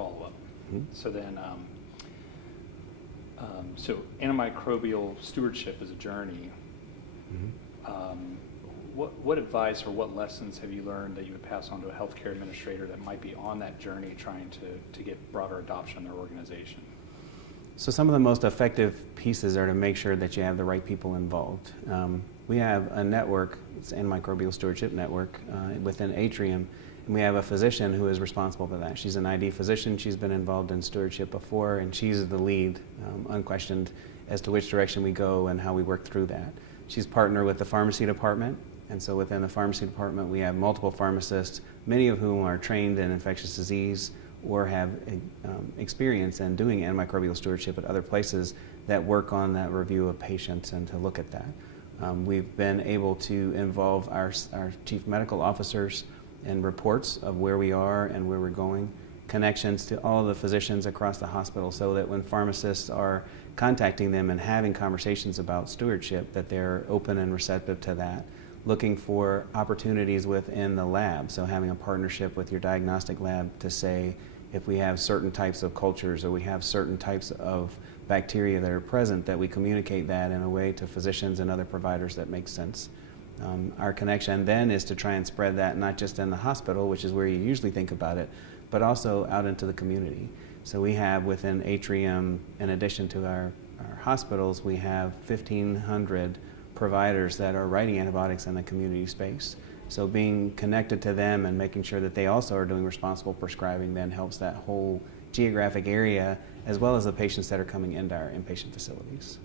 follow-up. Mhm. So then, so antimicrobial stewardship is a journey. Mhm. What advice or what lessons have you learned that you would pass on to a healthcare administrator that might be on that journey trying to get broader adoption in their organization? So some of the most effective pieces are to make sure that you have the right people involved. We have a network, it's Antimicrobial Stewardship Network, within Atrium, and we have a physician who is responsible for that. She's an ID physician, she's been involved in stewardship before, and she's the lead, unquestioned, as to which direction we go and how we work through that. She's partnered with the pharmacy department, and so within the pharmacy department we have multiple pharmacists, many of whom are trained in infectious disease or have experience in doing antimicrobial stewardship at other places that work on that review of patients and to look at that. We've been able to involve our chief medical officers in reports of where we are and where we're going, connections to all of the physicians across the hospital so that when pharmacists are contacting them and having conversations about stewardship, that they're open and receptive to that. Looking for opportunities within the lab, so having a partnership with your diagnostic lab to say if we have certain types of cultures or we have certain types of bacteria that are present, that we communicate that in a way to physicians and other providers that makes sense. Our connection then is to try and spread that not just in the hospital, which is where you usually think about it, but also out into the community. So we have within Atrium, in addition to our hospitals, we have 1,500 providers that are writing antibiotics in the community space. So being connected to them and making sure that they also are doing responsible prescribing then helps that whole geographic area as well as the patients that are coming into our inpatient facilities.